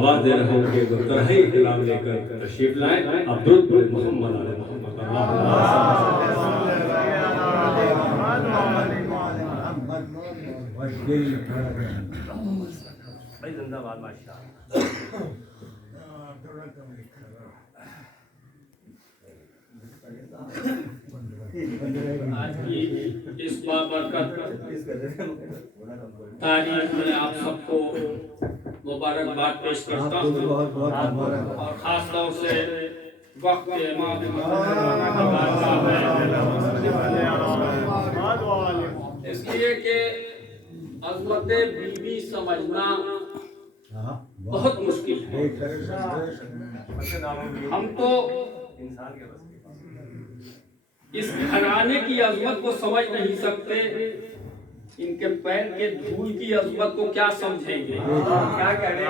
آواز دے رہا ہوں کہ دکترہی کلام لے کر تشریف لائیں. اب درود پڑھیں محمد علی محمد آج کی اس بابرکت تاریخ میں آپ سب کو مبارکباد پیش کرتا ہوں اور خاص طور سے وقت امام اس لیے کہ عظمت بی بی سمجھنا بہت مشکل ہے. ہم تو اس گھرانے کی عظمت کو سمجھ نہیں سکتے، ان کے پیر کے دھول کی عظمت کو کیا سمجھیں گے؟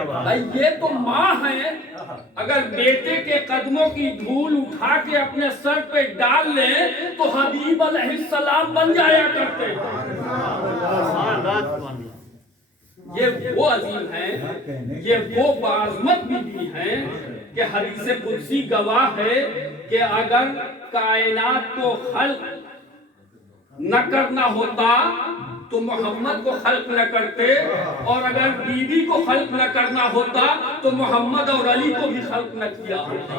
بھائی یہ تو ماں ہے، اگر بیٹے کے قدموں کی دھول اٹھا کے اپنے سر پہ ڈال لیں تو حبیب علیہ السلام بن جایا کرتے. یہ وہ عظیم ہیں، یہ وہ باعظمت بیوی ہیں کہ حدیث قدسی گواہ ہے کہ اگر کائنات کو خلق نہ کرنا ہوتا تو محمد کو خلق نہ کرتے، اور اگر بی بی کو خلق نہ کرنا ہوتا تو محمد اور علی کو بھی خلق نہ کیا ہوتا.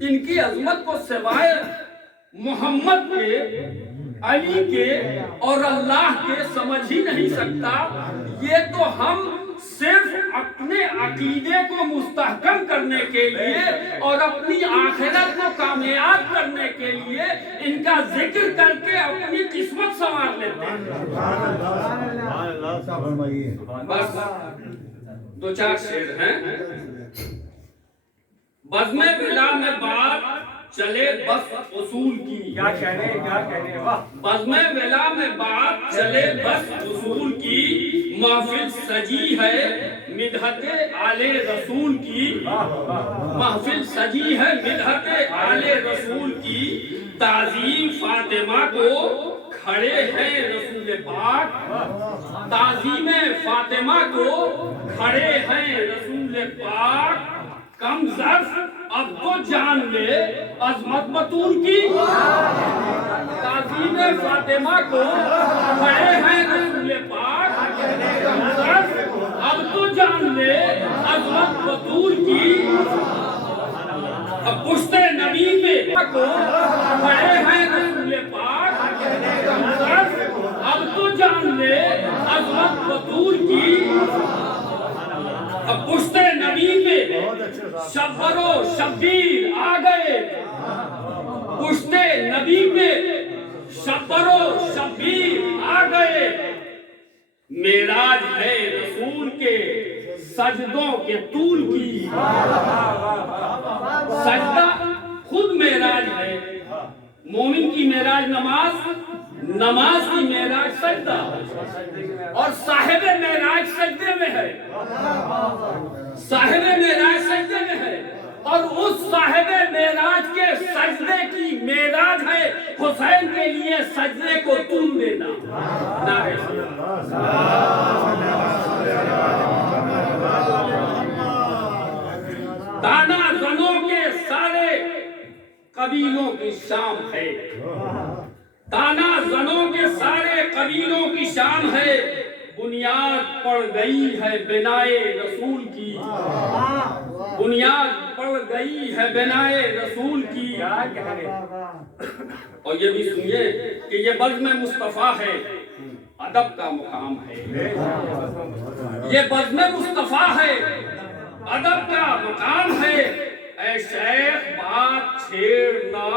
ان کی عظمت کو سوائے محمد کے، علی کے اور اللہ کے سمجھ ہی نہیں سکتا. یہ تو ہم صرف اپنے عقیدے کو مستحکم کرنے کے لیے اور اپنی آخرت کو کامیاب کرنے کے لیے ان کا ذکر کر کے اپنی قسمت سنوار لیتے ہیں. بس دو چار شعر ہیں. بزم ولا میں بات چلے بس اصول کی، کیا کہنے بزم ولا میں بات چلے بس اصول کی، محفل سجی ہے مدحت آل رسول کی، محفل سجی ہے مدحت آل رسول کی، تعظیم فاطمہ کو کھڑے ہیں رسول پاک، تعظیم فاطمہ کو کھڑے ہیں رسول پاک. کم ظرف اب تو جان لے عظمت بطول کی، تعظیم فاطمہ کو کھڑے ہیں رسول پاک، کم ظرف اب تو جان لے عظمت بطول کی. اب پشت نبی پہ کو کھڑے ہیں رسول پاک، کم ظرف اب تو جان لے عظمت بطول کی. اب پشت نبی پہ شبر و شبیر آ گئے، پشت نبی پہ شبر و شبیر آ گئے. معراج ہے رسول کے سجدوں کے طول کی، سجدہ خود معراج ہے. مومن کی معراج نماز، نماز کی معراج سجدہ، اور صاحب معراج سجدے میں ہے، صاحب معراج سجدے میں ہے. اور اس صاحب معراج کے سجدے کی معراج ہے حسین کے لیے سجدے کو تم دینا. نعرہ دانا زنوں کے سارے قبیلوں کی شام ہے، دانا زنوں کے سارے قبیلوں کی شام ہے. بنیاد پڑ گئی ہے بنائے رسول کی، بنیاد پڑ گئی ہے بنائے رسول کی. اور یہ بھی سنیے کہ یہ بزم مصطفیٰ ہے، ادب کا مقام ہے. یہ بزم مصطفیٰ ہے، ادب کا مقام ہے. اے شیخ بات چھیڑنا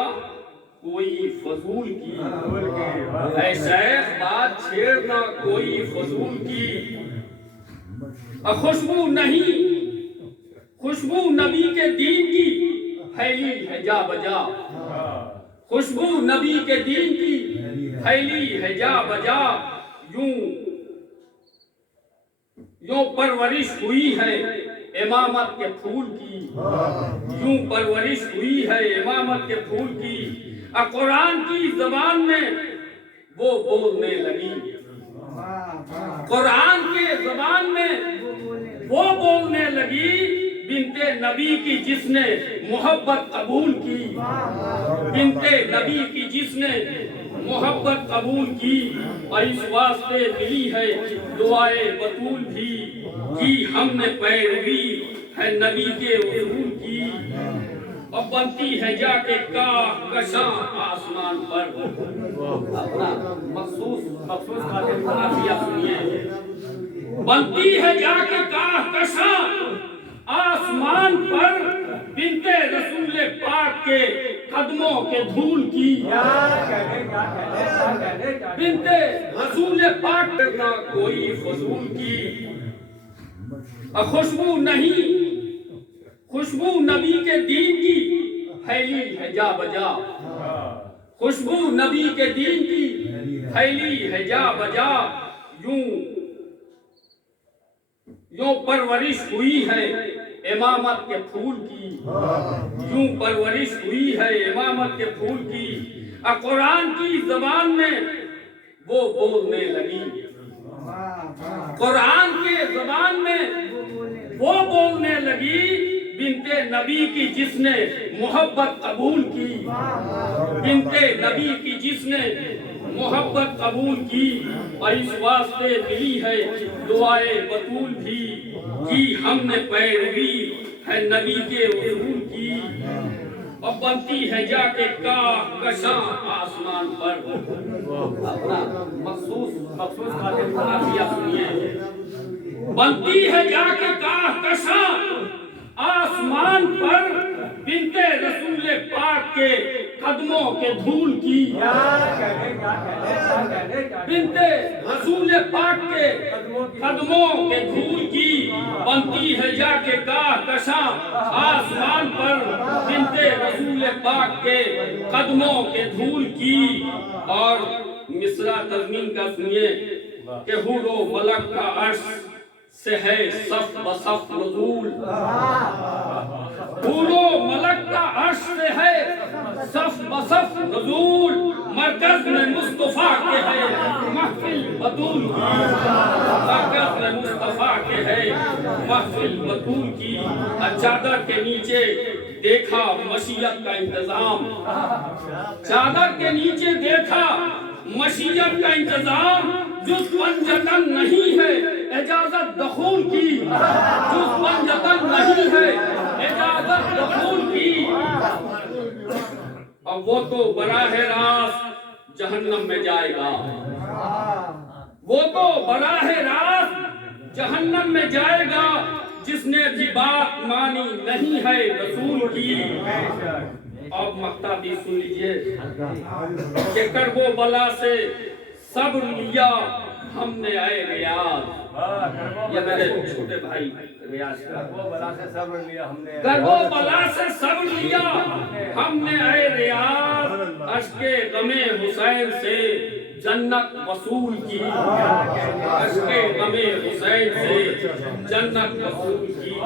کوئی فضول کی، اے شیخ بات چھیڑنا کوئی فضول کی. خوشبو نہیں، خوشبو نبی کے دین کی پھیلی ہے جا بجا، خوشبو نبی کے دین کی پھیلی ہے جا بجا. یوں پرورش ہوئی ہے امامت کے پھول کی، یوں پرورش ہوئی ہے امامت کے پھول کی. قرآن کی زبان میں وہ بولنے لگی، قرآن کے زبان میں وہ بولنے لگی بنت نبی کی جس نے محبت قبول کی، بنت نبی کی جس نے محبت قبول کی، اور اس واسطے ملی ہے دعائے بطول بھی، کی ہم نے پیروی ہے نبی کے اصول کی، اور بنتی ہے جا کے کاہ کشاں آسمان پر۔ اپنا مخصوص قافیہ سنیے، بنتی ہے جا کے کاہ کشاں آسمان پر، بنت رسول پاک کے قدموں کے دھول کی، بنت رسول پاک کا کوئی فضول کی، خوشبو نہیں، خوشبو نبی کے دین کی پھیلی ہے جا بجا، خوشبو نبی کے دین کی پھیلی ہے جا بجا، یوں پرورش ہوئی ہے امامت کے پھول کی، یوں پرورش ہوئی ہے امامت کے پھول کی، قرآن کی زبان میں وہ بولنے لگی، قرآن کے زبان میں وہ بولنے لگی، بنت نبی کی جس نے محبت قبول کی، بنت نبی کی جس نے محبت قبول کی، اور اس واسطے ملی ہے دعائے بطول بھی، کی ہم نے پیروی ہے نبی کے اصول کی، اور بنتی ہے جا کے کاہ کشاں آسمان پر۔ اپنا مخصوص قافیہ سنیے، بنتی ہے جا کے کاہ کشاں آسمان پر، بنت رسول پاک کے قدموں کے دھول کی، بنت رسول پاک کے قدموں کے دھول کی، بنتی ہے جا کے کاہ کشاں آسمان پر، بنت رسول پاک کے قدموں کے دھول کی، اور مصرع تضمین کا سنیے کہ حور و ملک کا عرش سے ہے صف بصف نزول، حور و ملک کا عرش سے ہے صف بصف نزول، مرکز میں مصطفیٰ کے ہے محفل بطول کی، مرکز میں مصطفیٰ کے ہے محفل بطول کی، چادر کے نیچے دیکھا مشیت کا انتظام، چادر کے نیچے دیکھا مشیت کا انتظام، جز پنجتن نہیں ہے اجازت دخول کی، جز پنجتن نہیں ہے اجازت دخول کی، اور وہ تو براہ راست جہنم میں جائے گا، وہ تو براہ راست جہنم میں جائے گا، جس نے بھی بات مانی نہیں ہے رسول کی۔ اب مقطع بھی سن لیجئے کہ کرب و بلا سے صبر لیا ہم نے اے ریاض، یہ میرے چھوٹے بھائی ریاض، کرب و بلا سے صبر لیا ہم نے اے ریاض، اشک غم حسین سے جنت وصول کی، اشک غم حسین سے جنت وصول کی۔